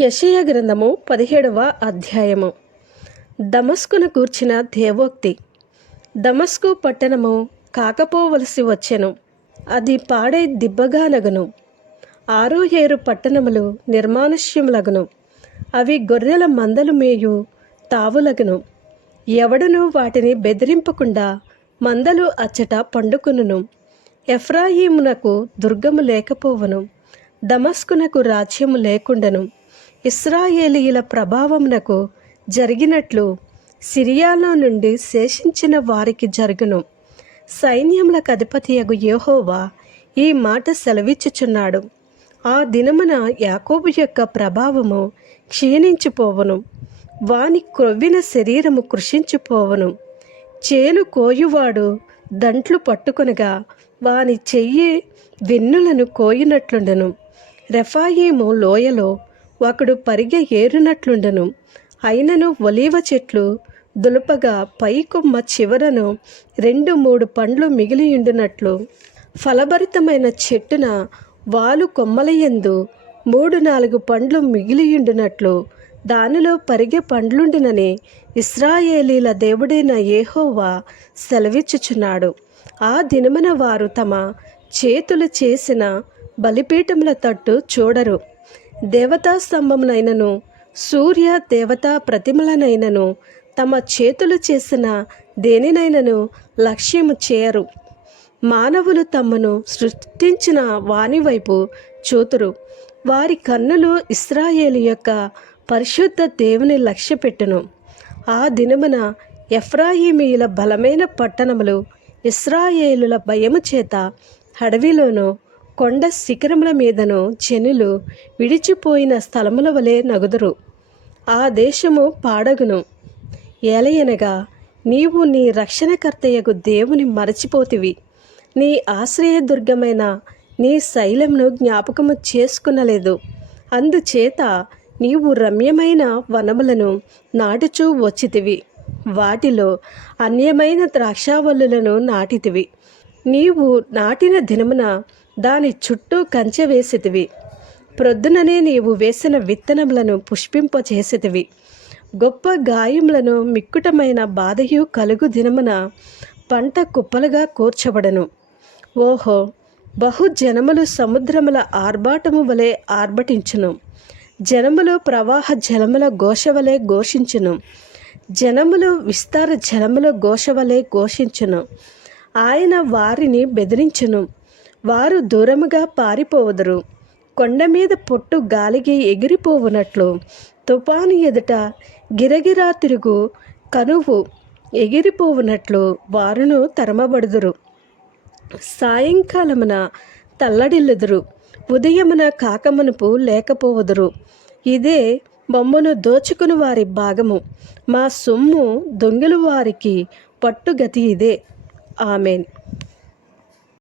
యషయ గ్రంథము పదిహేడవ అధ్యాయము. దమస్కును కూర్చిన దేవోక్తి దమస్కు పట్టణము కాకపోవలసి వచ్చెను. అది పాడై దిబ్బగానగును ఆరో ఏరు పట్టణములు నిర్మానుష్యములగును. అవి గొర్రెల మందలు మేయు తావులగును. ఎవడను వాటిని బెదిరింపకుండా మందలు అచ్చట పండుకును ఎఫ్రాయిమునకు దుర్గము లేకపోవను. దమస్కునకు రాజ్యము లేకుండను. ఇస్రాయేలీల ప్రభావమునకు జరిగినట్లు సిరియాలో నుండి శేషించిన వారికి జరుగును. సైన్యములకు అధిపతియగు యెహోవా ఈ మాట సెలవిచ్చుచున్నాడు. ఆ దినమున యాకోబు యొక్క ప్రభావము క్షీణించిపోవను. వాని క్రొవ్విన శరీరము కృషించిపోవను. చేను కోయువాడు దంట్లు పట్టుకొనగా వాని చెయ్యి వెన్నులను కోయినట్లుండెను. రెఫాయేము లోయలో ఒకడు పరిగె ఏరునట్లుండను. అయినను ఒలీవ చెట్లు దులుపగా పై కొమ్మ చివరను రెండు మూడు పండ్లు మిగిలియుండునట్లు. ఫలభరితమైన చెట్టున వాలు కొమ్మలయందు మూడు నాలుగు పండ్లు మిగిలియుండునట్లు. దానిలో పరిగె పండ్లుండినని ఇస్రాయేలీల దేవుడైన యెహోవా సెలవిచ్చుచున్నాడు. ఆ దినమున వారు తమ చేతులు చేసిన బలిపీఠముల తట్టు చూడరు. దేవతా స్తంభమునైనను సూర్య దేవతా ప్రతిమలనైనను తమ చేతులు చేసిన దేనినైనను లక్ష్యము చేయరు. మానవులు తమను సృష్టించిన వాని వైపు చూతురు. వారి కన్నులు ఇస్రాయేలు యొక్క పరిశుద్ధ దేవుని లక్ష్యపెట్టును. ఆ దినమున ఎఫ్రాయిమీయుల బలమైన పట్టణములు ఇస్రాయేలుల భయము చేత అడవిలోనూ కొండ శిఖరముల మీదను జనులు విడిచిపోయిన స్థలముల వలె నగుదురు. ఆ దేశము పాడగును. ఏలయనగా నీవు నీ రక్షణకర్తయ్యకు దేవుని మరచిపోతివి. నీ ఆశ్రయదుర్గమైన నీ శైలంను జ్ఞాపకము చేసుకునలేదు. అందుచేత నీవు రమ్యమైన వనములను నాటుచూ వచ్చితివి. వాటిలో అన్యమైన ద్రాక్షావల్లులను నాటితివి. నీవు నాటిన దినమున దాని చుట్టూ కంచె వేసితివి ప్రొద్దుననే నీవు వేసిన విత్తనములను పుష్పింపచేసితివి గొప్ప గాయములను మిక్కుటమైన బాధయు కలుగు దినమున పంట కుప్పలుగా కూర్చబడను. ఓహో బహు జనములు సముద్రముల ఆర్భాటము వలె ఆర్భటించును. జనములు ప్రవాహ జలముల ఘోష వలె ఘోషించును. జనములు విస్తార జలముల ఘోష వలె ఘోషించును. ఆయన వారిని బెదిరించును. వారు దూరముగా పారిపోవదురు. కొండ మీద పొట్టు గాలికి ఎగిరిపోవునట్లు తుఫాను ఎదుట గిరగిరా తిరుగు కనువు ఎగిరిపోవునట్లు వారును తరమబడుదురు. సాయంకాలమున తల్లడిల్లుదురు. ఉదయమున కాకమునుపు లేకపోవదురు. ఇదే బొమ్మను దోచుకుని వారి భాగము. మా సొమ్ము దొంగలు వారికి పట్టుగతి ఇదే. ఆమెన్.